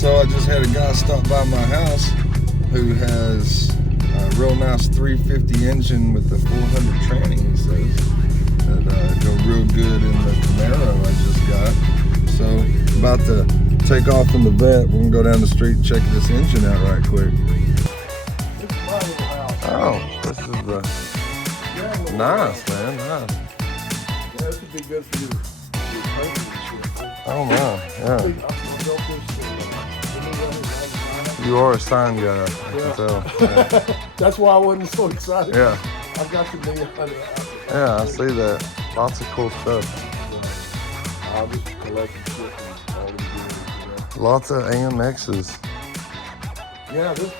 So I just had a guy stop by my house who has a real nice 350 engine with the 400 tranny, he says, that go real good in the Camaro I just got. So about to take off from the vet. We're gonna go down the street and check this engine out right quick. This is my little house. Oh, this is nice, man, nice. Yeah, this would be good for you. Oh man, yeah. You are a sign guy, I can tell. Yeah. That's why I wasn't so excited. Yeah. I've got your million out. Yeah, I see that. Lots of cool stuff. I'll just collect shit and all these things. Lots of AMXs. Yeah, this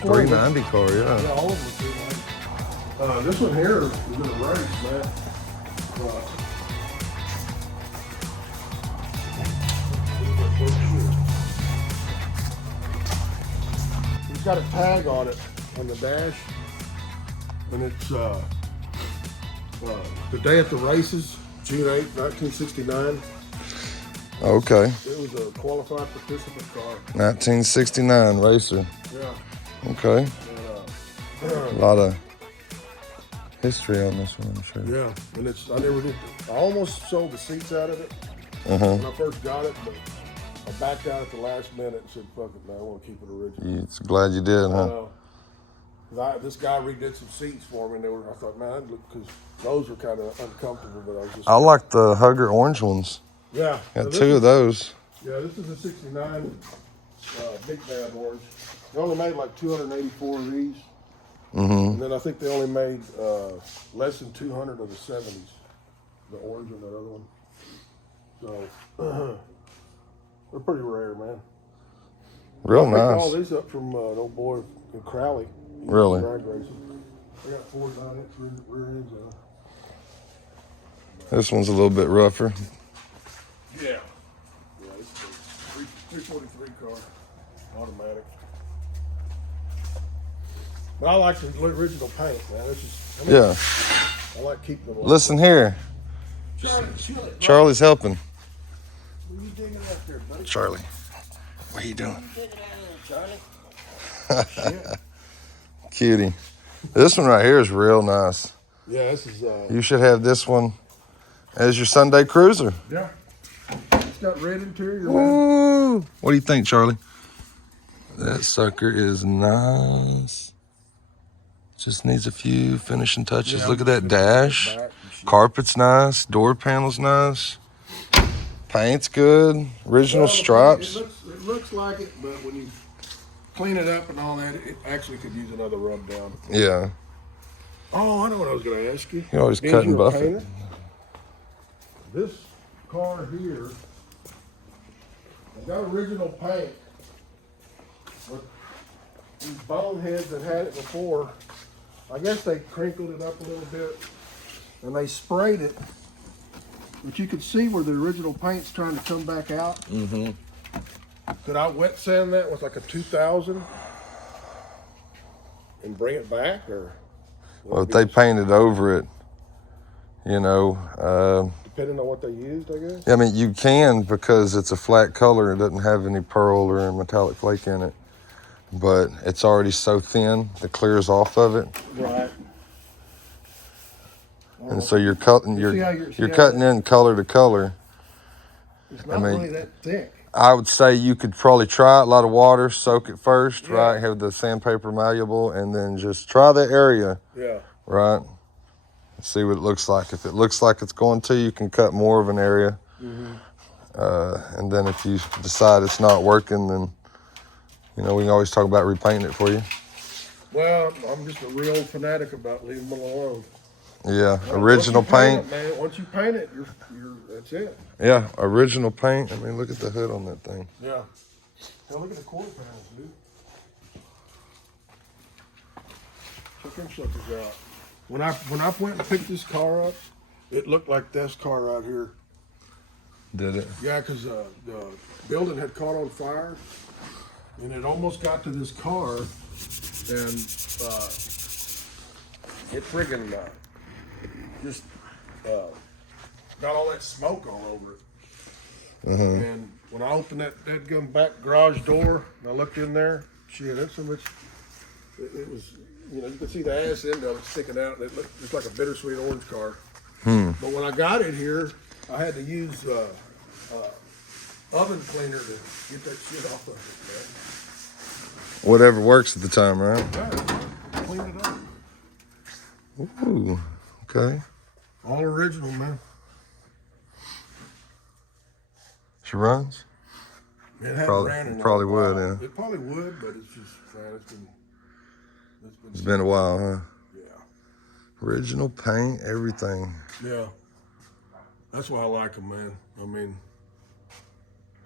390 car, yeah. Yeah, all of them are 390. This one here is in a race, man. It's got a tag on it on the dash, and it's the day at the races, June 8th, 1969. Okay. It was a qualified participant car. 1969 racer. Yeah. Okay. And, A lot of history on this one, I'm sure. yeah, and I almost sold the seats out of it when I first got it, but I backed out at the last minute and said, fuck it, man, I want to keep it original. It's glad you did, huh? This guy redid some seats for me, and I thought, man, because those were kind of uncomfortable, but I was just... I like the Hugger orange ones. Yeah. Got two of those. Yeah, this is a 69 big bad orange. They only made like 284 of these. And then I think they only made less than 200 of the 70s. The orange and that other one. So, they're pretty rare, man. Real I picked nice. all these up from an old boy in Crowley. Really? Drag racing. I got 4 9-inch rear ends on. This one's a little bit rougher. Yeah. Yeah, this is a 343 car, automatic. But I like the original paint, man. I like keeping them. Listen here. Charlie, chill it. Charlie's helping. What are you digging out there, buddy? Charlie, what are you doing? Charlie? Cutie. This one right here is real nice. Yeah, this is. You should have this one as your Sunday cruiser. Yeah. It's got red interior. Man. Ooh. What do you think, Charlie? That sucker is nice. Just needs a few finishing touches. Yeah, look at that dash. Carpet's nice. Door panel's nice. Paint's good. Original stripes. It looks like it, but when you clean it up and all that, it actually could use another rub down. Yeah. Oh, I know what I was going to ask you. You always cut and buff it. This car here, I got original paint, but these boneheads that had it before, I guess they crinkled it up a little bit and they sprayed it, but you could see where the original paint's trying to come back out. Could I wet sand that with like a 2000 and bring it back, or? Well, if they painted over it, you know. Depending on what they used, I guess? I mean, you can because it's a flat color. It doesn't have any pearl or metallic flake in it. But it's already so thin, it clears off of it. Right. And so you're cutting, you're cutting in color to color. It's not really that thick. I would say you could probably try it, a lot of water, soak it first, right? Have the sandpaper malleable, and then just try the area, right? See what it looks like. If it looks like it's going to, you can cut more of an area. And then if you decide it's not working, then, you know, we can always talk about repainting it for you. Well, I'm just a real fanatic about leaving them alone. Yeah, original paint. Man, once you paint it, that's it. Yeah, original paint. I mean, look at the hood on that thing. Yeah. Now look at the quarter panels, dude. Check them suckers out. When I went and picked this car up, it looked like this car right here. Did it? Yeah, because the building had caught on fire, and it almost got to this car, and it friggin' got all that smoke all over it. And when I opened that gun back garage door and I looked in there, shit, that's so much. It was, you know, you could see the ass end of it sticking out, and it looked just like a bittersweet orange car. But when I got it here, I had to use oven cleaner to get that shit off of it, man. Whatever works at the time, right? Yeah, clean it up. Ooh, okay. All original, man. She runs? It hadn't ran in probably a while. would, yeah. It probably would, but it's just, man, It's been a while, huh? Yeah. Original paint, everything. Yeah. That's why I like them, man. I mean,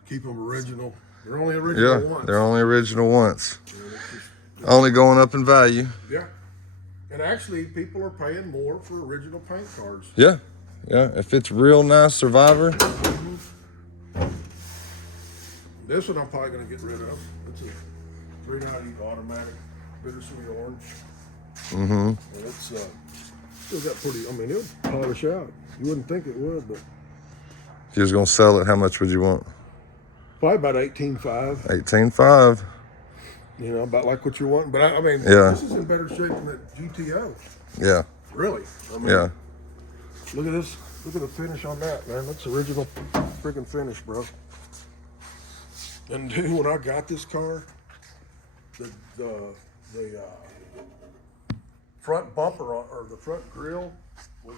keep them original. They're only original once. They're only original once. Yeah, Only going up in value. yeah. And actually, people are paying more for original paint cars. Yeah, yeah. If it's real nice Survivor. This one I'm probably going to get rid of. It's a 390 automatic, bittersweet orange. And it's still got pretty, I mean, it'll polish out. You wouldn't think it would, but. If you was going to sell it, how much would you want? Probably about 18.5. 18.5. You know, about like what you're wanting. But I mean, Yeah. this is in better shape than the GTO. Yeah. Really. I mean, Yeah. Look at this. Look at the finish on that, man. That's original freaking finish, bro. And dude, when I got this car, the front bumper or the front grille was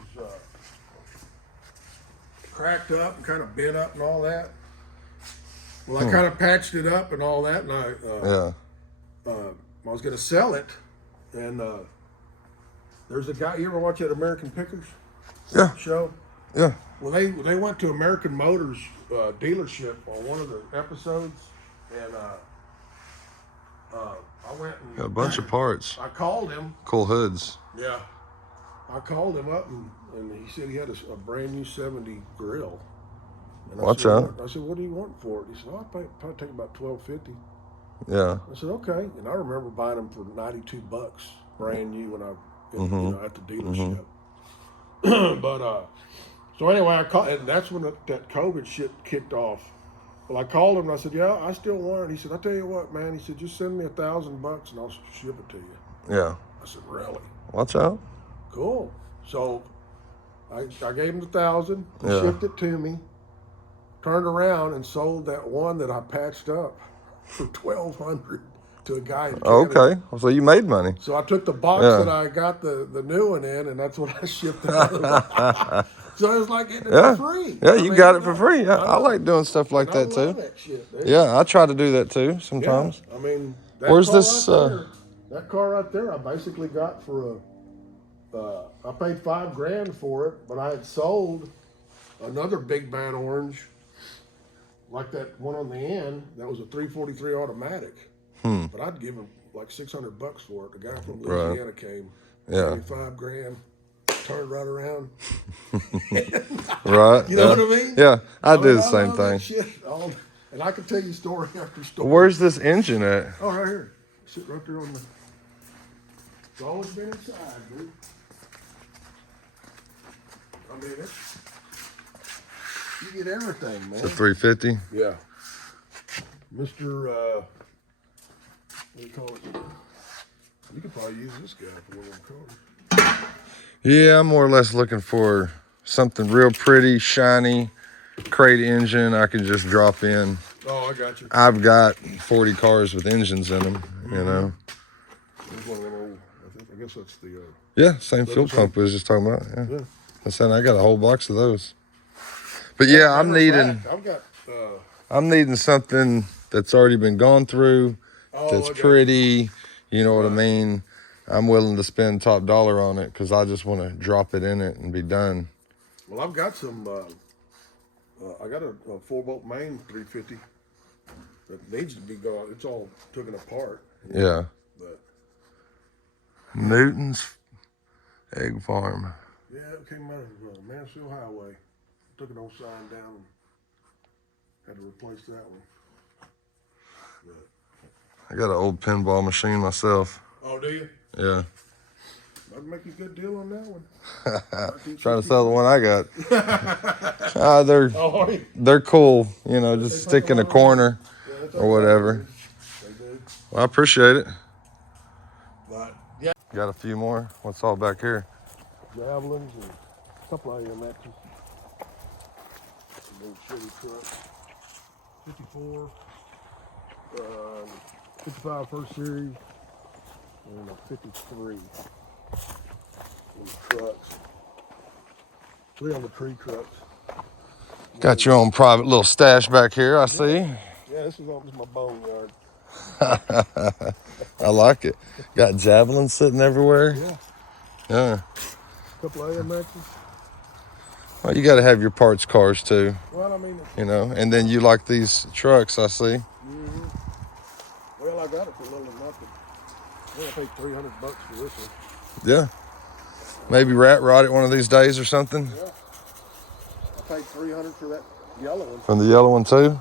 cracked up and kind of bent up and all that. Well, I kind of patched it up and all that, and I was going to sell it, and there's a guy. You ever watch that American Pickers show? Yeah. Well, they went to American Motors dealership on one of the episodes, and I went and Got a bunch of parts. I called him. Cool hoods. Yeah, I called him up, and he said he had a brand new 70 grill. And Watch out. I said, "What do you want for it?" He said, "Oh, I'll probably take about $12.50." Yeah. I said, "Okay," and I remember buying them for $92, brand new, when you know, at the dealership. But so anyway, I called, and that's when that COVID shit kicked off. Well, I called him and I said, "Yeah, I still want it." He said, "I tell you what, man." He said, "Just send me $1,000 and I'll ship it to you." Yeah. I said, "Really?" Watch out. Cool. So I gave him the $1,000. He shipped it to me. Turned around and sold that one that I patched up for $1,200 to a guy in Canada. Okay. So you made money. So I took the box that I got the new one in, and that's what I shipped it out. So it was like getting it for free. Yeah, you got it for free. Yeah, I like doing stuff like that too. I love that shit, dude. Yeah, I try to do that too sometimes. Yeah, I mean, Where's this? That car right there, I basically got for I paid $5,000 for it, but I had sold another big bad orange, like that one on the end. That was a 343 automatic. But I'd give him like $600 for it. The guy from Louisiana came. Yeah. $5,000. Turned right around. Right. You know what I mean? Yeah, I do the love same that thing. shit. And I can tell you story after story. Where's this engine at? Oh, right here. Sit right there on the. It's always been inside, dude. I mean, you get everything, man. It's a 350. Yeah. Mr. What do you call it? You could probably use this guy for one of them cars. Yeah, I'm more or less looking for something real pretty, shiny, crate engine I can just drop in. Oh, I got you. I've got 40 cars with engines in them, you know. There's one of them old, I guess that's the. Yeah, same fuel pump we was just talking about. Yeah. I said I got a whole box of those. But yeah, I'm needing. I've got. I'm needing something that's already been gone through, that's pretty. You know what I mean? I'm willing to spend top dollar on it because I just want to drop it in it and be done. Well, I've got some. I got a 4-bolt main 350 that needs to be gone. It's all taken apart. Yeah. But Newton's Egg Farm. yeah, it came out of Mansfield Highway. Took an old sign down and had to replace that one. But, I got an old pinball machine myself. oh, do you? Yeah. I'd make a good deal on that one. Trying to sell the one I got. They're cool, you know, just stick in a corner or whatever. Well, I appreciate it. But yeah, Got a few more. What's all back here? Javelins and a couple of AMXs. Little Chevy truck. 54, 55 first series, and a 53. Trucks. 3 on the tree trucks. Got your own private little stash back here, I see. Yeah, this is almost my boneyard. I like it. Got Javelins sitting everywhere. Yeah. Yeah. A couple of AMXs. Well, you got to have your parts cars too. Well, I mean, you know, and then you like these trucks, I see. Mm-hmm. Well, I got it for a little nothing. I paid $300 for this one. Yeah. Maybe rat rod it one of these days or something. Yeah. I paid $300 for that yellow one. From the yellow one too?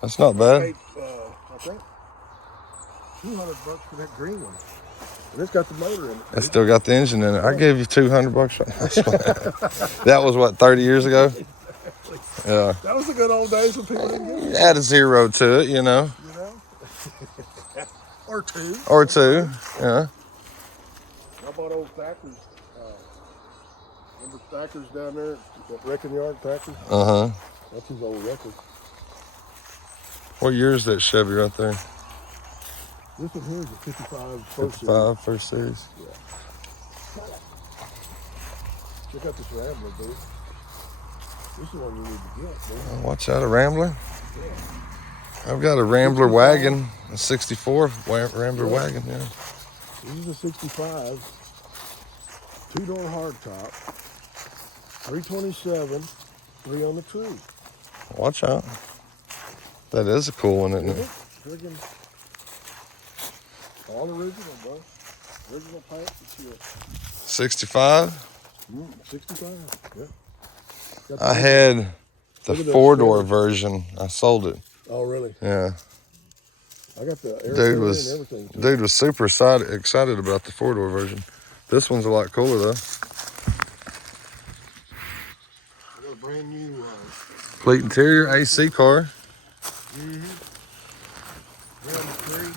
That's not bad. I paid, I think, $200 for that green one. And it's got the motor in it. I still got the engine in it. I gave you $200 for that. That was what, 30 years ago? Yeah. That was the good old days when people didn't get it. Add a zero to it, you know. Or two. Or two, yeah. I bought old Thacker's. Remember Thacker's down there? That wrecking yard, Thacker's? Uh-huh. That's his old record. What year is that Chevy right there? This one here is a 55 first 55 first series. Yeah. Check out this Rambler, dude. This is the one you need to get, dude. Watch out, a Rambler? Yeah. I've got a Rambler wagon, a 64 Rambler wagon, yeah. This is a 65, 2-door hardtop, 327, 3 on the tree. Watch out. That is a cool one, isn't it? Friggin' all original, bro. Original paint and shit. 65? 65, yeah. I had the 4-door version. I sold it. Oh, really? Yeah. I got the air and everything. Dude was super excited about the 4-door version. This one's a lot cooler though. I got a brand new Complete interior AC car. Around the tree.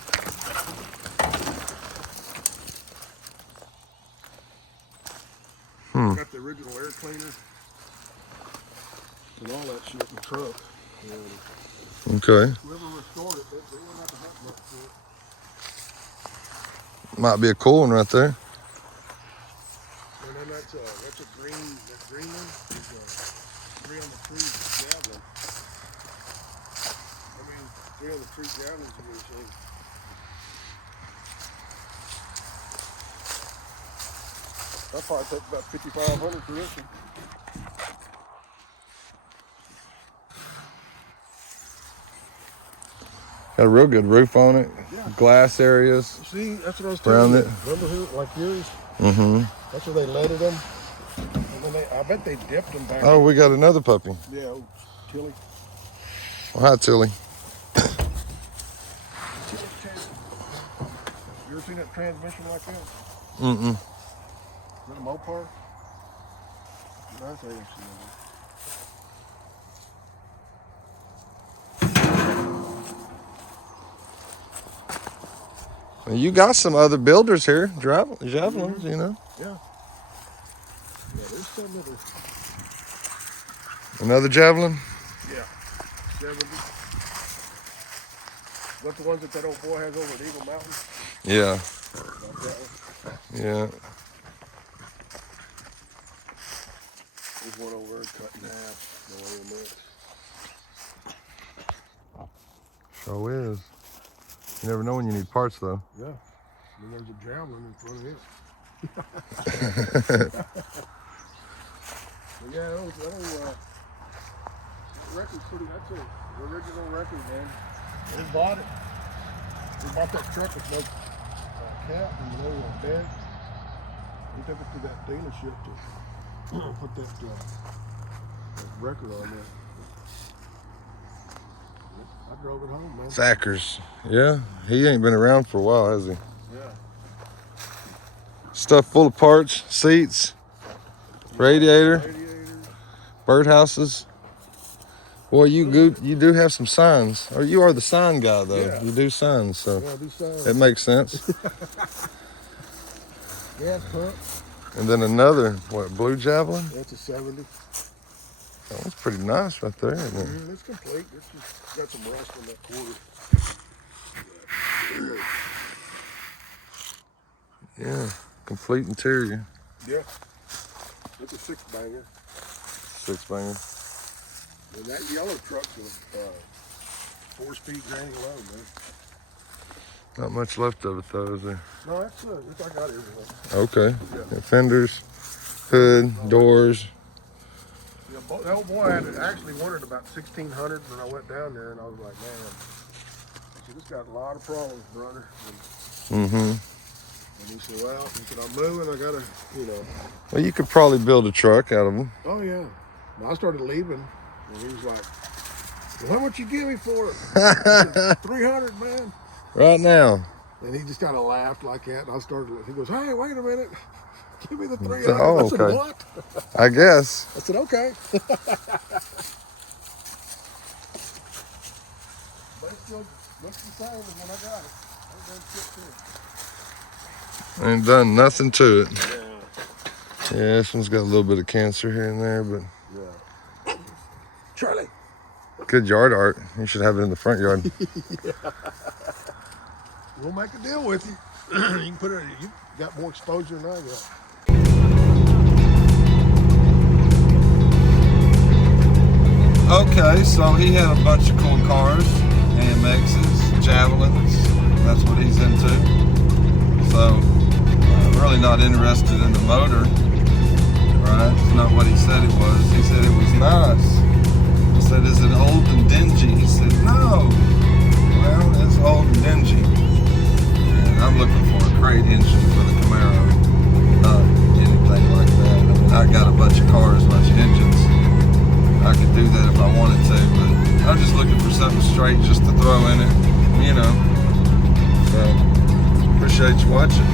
Got the original air cleaner and all that shit in the truck. And Okay. whoever restored it, they wouldn't have to have much for it. Might be a cool one right there. And then that's a green, that green one is 3 on the tree Javelin. I mean, 3 on the tree Javelins you would have seen. That probably took about $5,500 for this one. Got a real good roof on it. Yeah. Glass areas. See, that's what I was telling Around you. it. Remember here, like yours? Mm-hmm. That's where they leaded them. And then I bet they dipped them back. Oh, we got another puppy. Yeah, old Tilly. Well, hi, Tilly. You ever seen that transmission like that? Mm-mm. Is that a Mopar? No, that's AMX. You got some other builders here, Javelins, you know. Yeah. Yeah, there's some other. Another Javelin? Yeah. 70. Is that the ones that old boy has over at Eagle Mountain? Yeah. Like that one? Yeah. There's one over there cut in half. No AMX. Sure is. You never know when you need parts, though. Yeah. And there's a Javelin in front of it. But yeah, that record's pretty, that's the original record, man. We bought it. We bought that truck with no cap and no bed. We took it to that dealership to put that record on there. I drove it home, man. Thackers. Yeah. He ain't been around for a while, has he? Yeah. Stuff full of parts, seats, radiator, birdhouses. Boy, you do have some signs. Or you are the sign guy, though. Yeah. You do signs, so Yeah, I do signs. it makes sense. Gas pump. And then another, what, blue Javelin? That's a 70. That one's pretty nice right there, isn't it? It's complete. It's just got some rust on that quarter. Yeah, complete interior. Yeah. It's a 6-banger. 6-banger. And that yellow truck's a 4-speed granny load, man. Not much left of it, though, is there? No, that's I got everything. Okay. Yeah, fenders, hood, doors. Yeah, that old boy had actually wanted about 1,600 when I went down there, and I was like, man, I said, this got a lot of problems, brother. And he said, well, I'm moving, I gotta, Well, you could probably build a truck out of them. Oh, yeah. And I started leaving, and he was like, well, how much you give me for it? I said, 300, man. Right now. And he just kind of laughed like that, and he goes, hey, wait a minute. Give me the 300. Oh, I said, okay. what? I guess. I said, okay. But it still looks the same as when I got it. Ain't done nothing to it. Yeah. Yeah, this one's got a little bit of cancer here and there, but Yeah. Charlie. good yard art. You should have it in the front yard. Yeah. We'll make a deal with you. You can put it. You got more exposure than I got. Okay, so he had a bunch of cool cars, AMXs, Javelins. That's what he's into. So, really not interested in the motor, right? It's not what he said it was. He said it was nice. I said, is it old and dingy? He said, no. Well, it's old and dingy. And I'm looking for a crate engine for the Camaro, not anything like that. I mean, I got a bunch of cars, a bunch of engines. I could do that if I wanted to, but I'm just looking for something straight just to throw in it, So, appreciate you watching.